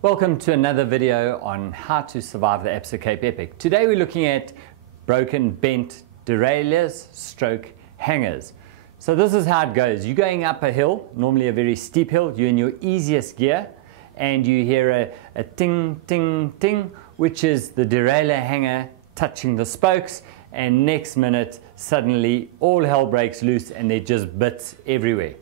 Welcome to another video on how to survive the Absa Cape Epic. Today we're looking at broken, bent derailleurs stroke hangers. So this is how it goes. You're going up a hill, normally a very steep hill, you're in your easiest gear and you hear a ting, ting, ting, which is the derailleur hanger touching the spokes, and next minute suddenly all hell breaks loose and there are just bits everywhere.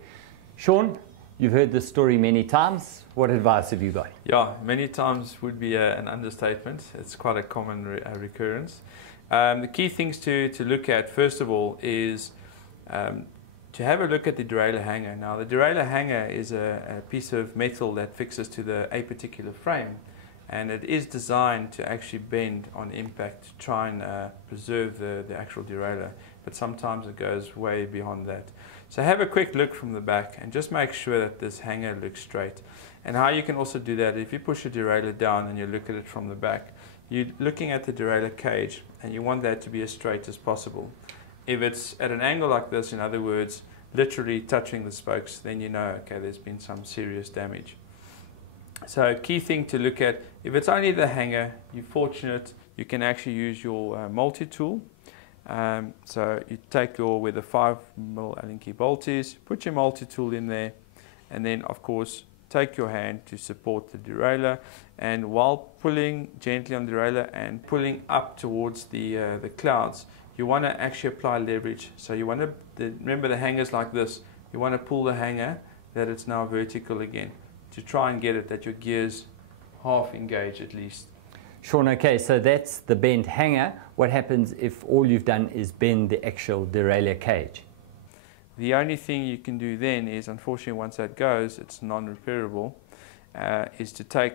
Sean, you've heard this story many times. What advice have you got? Yeah, many times would be an understatement. It's quite a common recurrence. The key things to look at, first of all, is to have a look at the derailleur hanger. Now, the derailleur hanger is a piece of metal that fixes to a particular frame, and it is designed to actually bend on impact to try and preserve the actual derailleur, but sometimes it goes way beyond that. So have a quick look from the back and just make sure that this hanger looks straight. And how you can also do that, if you push a derailleur down and you look at it from the back, you're looking at the derailleur cage and you want that to be as straight as possible. If it's at an angle like this, in other words, literally touching the spokes, then you know, okay, there's been some serious damage. So key thing to look at, if it's only the hanger, you're fortunate, you can actually use your multi-tool. So you take where the 5mm Allen key bolt is, put your multi-tool in there, and then of course take your hand to support the derailleur, and while pulling gently on the derailleur and pulling up towards the clouds, you want to actually apply leverage. So you want to, remember the hanger's like this, you want to pull the hanger that it's now vertical again, to try and get it that your gears half engage at least. Sean, okay, so that's the bent hanger. What happens if all you've done is bend the actual derailleur cage? The only thing you can do then is, unfortunately, once that goes, it's non-repairable, is to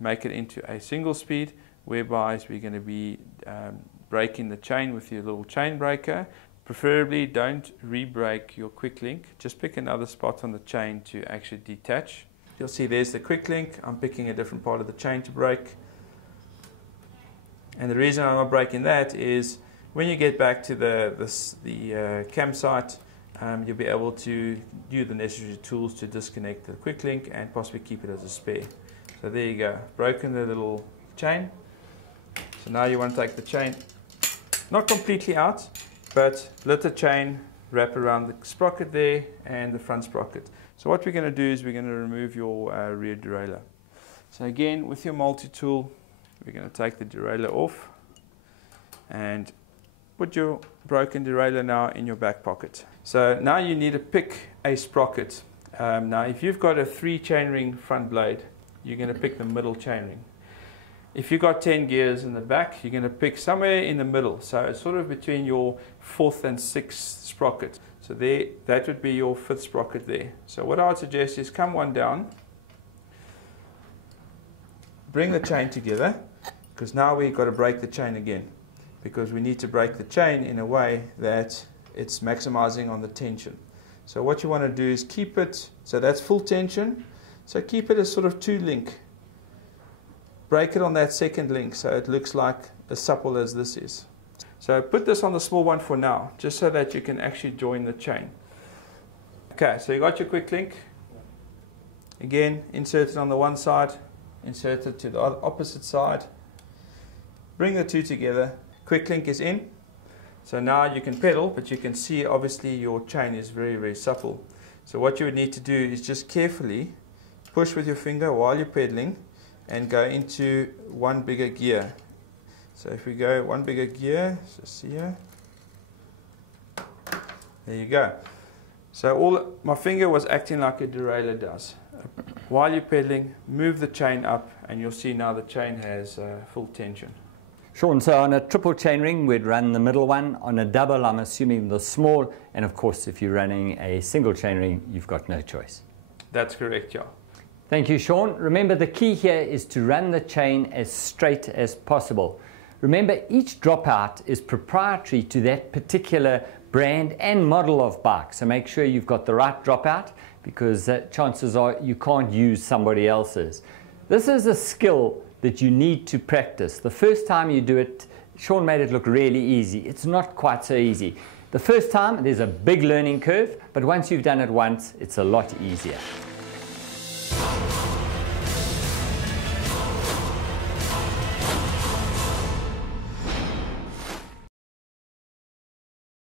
make it into a single speed, whereby we're going to be braking the chain with your little chain breaker. Preferably don't re-brake your quick link, just pick another spot on the chain to actually detach. You'll see there's the quick link. I'm picking a different part of the chain to brake. And the reason I'm not breaking that is when you get back to the campsite, you'll be able to use the necessary tools to disconnect the quick link and possibly keep it as a spare. So there you go, broken the little chain. So now you want to take the chain, not completely out, but let the chain wrap around the sprocket there and the front sprocket. So what we're going to do is we're going to remove your rear derailleur. So again, with your multi-tool, we're going to take the derailleur off and put your broken derailleur now in your back pocket. So now you need to pick a sprocket. Now if you've got a 3 chainring front blade, you're going to pick the middle chainring. If you've got 10 gears in the back, you're going to pick somewhere in the middle. So it's sort of between your 4th and 6th sprocket. So there, that would be your 5th sprocket there. So what I would suggest is come one down, bring the chain together, because now we've got to break the chain again, because we need to break the chain in a way that it's maximizing on the tension. So what you want to do is keep it, so that's full tension, so keep it as sort of 2 link. Break it on that 2nd link so it looks like as supple as this is. So put this on the small one for now, just so that you can actually join the chain. Okay, so you got your quick link. Again, insert it on the one side, insert it to the opposite side. Bring the 2 together. Quick link is in. So now you can pedal, but you can see obviously your chain is very, very supple. So what you would need to do is just carefully push with your finger while you're pedaling and go into one bigger gear. So if we go one bigger gear, just see here. There you go. So my finger was acting like a derailleur does. While you're pedaling, move the chain up and you'll see now the chain has full tension. Sean, so on a triple chainring, we'd run the middle one. On a double, I'm assuming the small. And of course, if you're running a single chainring, you've got no choice. That's correct, yeah. Thank you, Sean. Remember, the key here is to run the chain as straight as possible. Remember, each dropout is proprietary to that particular brand and model of bike. So make sure you've got the right dropout, because chances are you can't use somebody else's. This is a skill that you need to practice. The first time you do it, Sean made it look really easy. It's not quite so easy. The first time, there's a big learning curve, but once you've done it once, it's a lot easier.